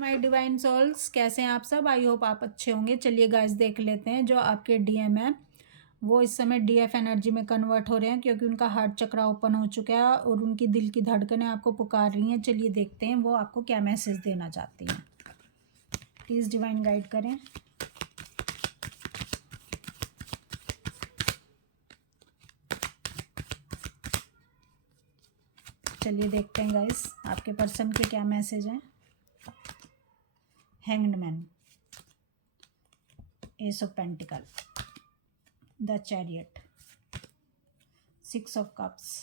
My divine souls, कैसे हैं आप सब? आई होप आप अच्छे होंगे। चलिए गाइस, देख लेते हैं जो आपके डीएम है वो इस समय डीएफ एनर्जी में कन्वर्ट हो रहे हैं, क्योंकि उनका हार्ट चक्रा ओपन हो चुका है और उनकी दिल की धड़कनें आपको पुकार रही हैं। चलिए देखते हैं वो आपको क्या मैसेज देना चाहती हैं। प्लीज़ डिवाइन गाइड करें। चलिए देखते हैं गाइस आपके पर्सन के क्या मैसेज हैं। Hanged man, S of pentacle, the chariot, six of cups,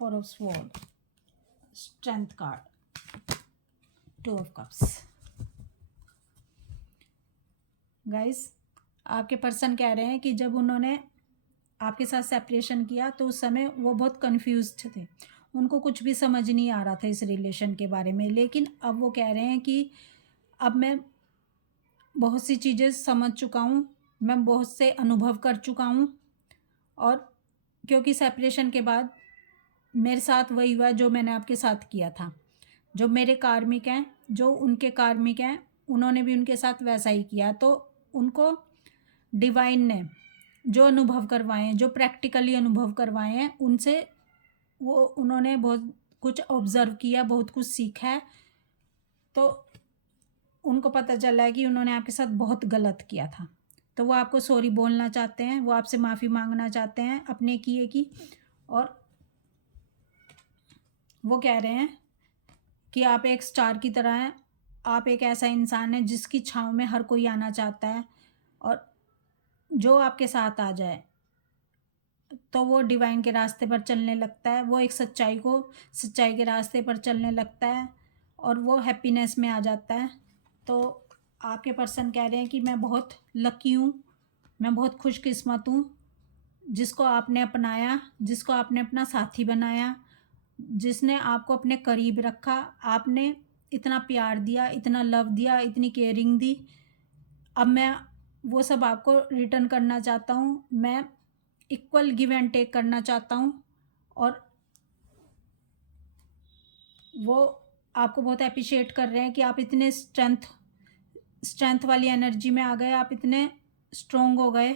four of sword, strength card, two of cups. Guys, आपके पर्सन कह रहे हैं कि जब उन्होंने आपके साथ सेपरेशन किया तो उस समय वो बहुत कंफ्यूज्ड थे। उनको कुछ भी समझ नहीं आ रहा था इस रिलेशन के बारे में, लेकिन अब वो कह रहे हैं कि अब मैं बहुत सी चीज़ें समझ चुका हूँ, मैं बहुत से अनुभव कर चुका हूँ। और क्योंकि सेपरेशन के बाद मेरे साथ वही हुआ जो मैंने आपके साथ किया था। जो मेरे कार्मिक हैं, जो उनके कार्मिक हैं, उन्होंने भी उनके साथ वैसा ही किया। तो उनको डिवाइन ने जो अनुभव करवाए हैं, जो प्रैक्टिकली अनुभव करवाए हैं, उनसे उन्होंने बहुत कुछ ऑब्ज़र्व किया, बहुत कुछ सीखा है। तो उनको पता चला है कि उन्होंने आपके साथ बहुत गलत किया था। तो वो आपको सॉरी बोलना चाहते हैं, वो आपसे माफ़ी मांगना चाहते हैं अपने किए की। और वो कह रहे हैं कि आप एक स्टार की तरह हैं। आप एक ऐसा इंसान है जिसकी छाँव में हर कोई आना चाहता है, और जो आपके साथ आ जाए तो वो डिवाइन के रास्ते पर चलने लगता है। वो एक सच्चाई के रास्ते पर चलने लगता है और वो हैप्पीनेस में आ जाता है। तो आपके पर्सन कह रहे हैं कि मैं बहुत लकी हूँ, मैं बहुत खुशकिस्मत हूँ जिसको आपने अपनाया, जिसको आपने अपना साथी बनाया, जिसने आपको अपने करीब रखा। आपने इतना प्यार दिया, इतना लव दिया, इतनी केयरिंग दी। अब मैं वो सब आपको रिटर्न करना चाहता हूँ। मैं इक्वल गिव एंड टेक करना चाहता हूँ। और वो आपको बहुत अप्रिशिएट कर रहे हैं कि आप इतने स्ट्रेंथ वाली एनर्जी में आ गए, आप इतने स्ट्रोंग हो गए,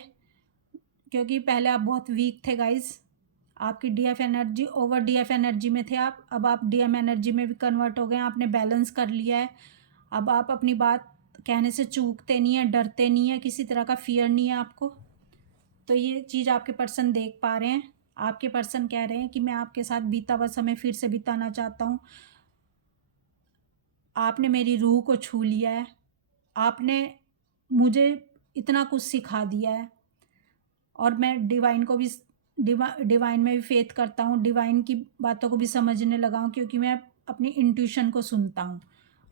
क्योंकि पहले आप बहुत वीक थे गाइस। आपकी DF energy, over DF energy में थे आप, अब आप डीएम एनर्जी में भी कन्वर्ट हो गए। आपने बैलेंस कर लिया है। अब आप अपनी बात कहने से चूकते नहीं हैं, डरते नहीं हैं, किसी तरह का फियर नहीं है आपको। तो ये चीज़ आपके पर्सन देख पा रहे हैं। आपके पर्सन कह रहे हैं कि मैं आपके साथ बीता हुआ समय फिर से बिताना चाहता हूँ। आपने मेरी रूह को छू लिया है, आपने मुझे इतना कुछ सिखा दिया है। और मैं डिवाइन को भी डिवाइन में भी फेथ करता हूँ, डिवाइन की बातों को भी समझने लगा हूँ, क्योंकि मैं अपनी इंट्यूशन को सुनता हूँ।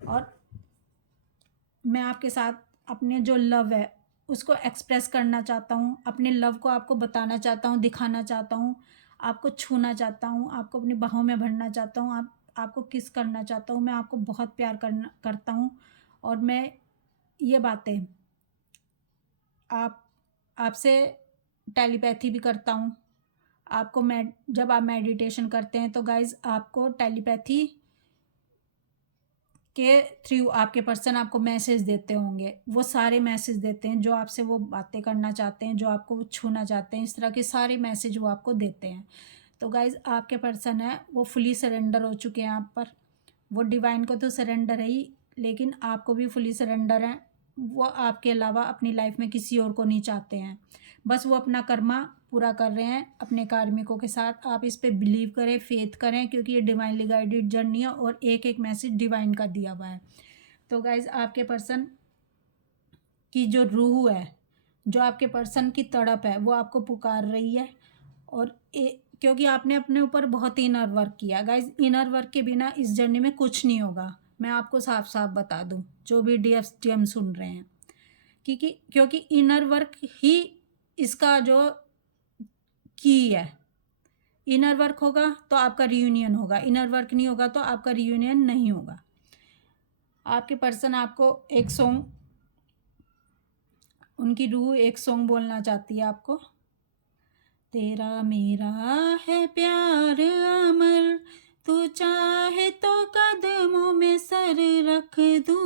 और मैं आपके साथ अपने जो लव है उसको एक्सप्रेस करना चाहता हूँ, अपने लव को आपको बताना चाहता हूँ, दिखाना चाहता हूँ, आपको छूना चाहता हूँ, आपको अपनी बाहों में भरना चाहता हूँ, आपको किस करना चाहता हूँ। मैं आपको बहुत प्यार करता हूँ। और मैं ये बातें आपसे टेलीपैथी भी करता हूँ। आपको जब आप मेडिटेशन करते हैं तो गाइज आपको टेलीपैथी के थ्रू आपके पर्सन आपको मैसेज देते होंगे। वो सारे मैसेज देते हैं जो आपसे वो बातें करना चाहते हैं, जो आपको वो छूना चाहते हैं। इस तरह के सारे मैसेज वो आपको देते हैं। तो गाइज आपके पर्सन है वो फुली सरेंडर हो चुके हैं आप पर। वो डिवाइन को तो सरेंडर है ही, लेकिन आपको भी फुली सरेंडर है। वो आपके अलावा अपनी लाइफ में किसी और को नहीं चाहते हैं। बस वो अपना कर्मा पूरा कर रहे हैं अपने कार्मिकों के साथ। आप इस पे बिलीव करें, फेथ करें, क्योंकि ये डिवाइनली गाइडेड जर्नी है और एक एक मैसेज डिवाइन का दिया हुआ है। तो गाइज आपके पर्सन की जो रूह है, जो आपके पर्सन की तड़प है, वो आपको पुकार रही है। और क्योंकि आपने अपने ऊपर बहुत इनर वर्क किया गाइज। इनर वर्क के बिना इस जर्नी में कुछ नहीं होगा। मैं आपको साफ साफ बता दूं, जो भी डीएम सुन रहे हैं, क्योंकि इनर वर्क ही इसका जो की है। इनर वर्क होगा तो आपका रियूनियन होगा, इनर वर्क नहीं होगा तो आपका रियूनियन नहीं होगा। आपके पर्सन आपको एक सॉन्ग, उनकी रूह एक सॉन्ग बोलना चाहती है तेरा मेरा है प्यार अमर, तू चाहे तो कदमों में सर रख दूं,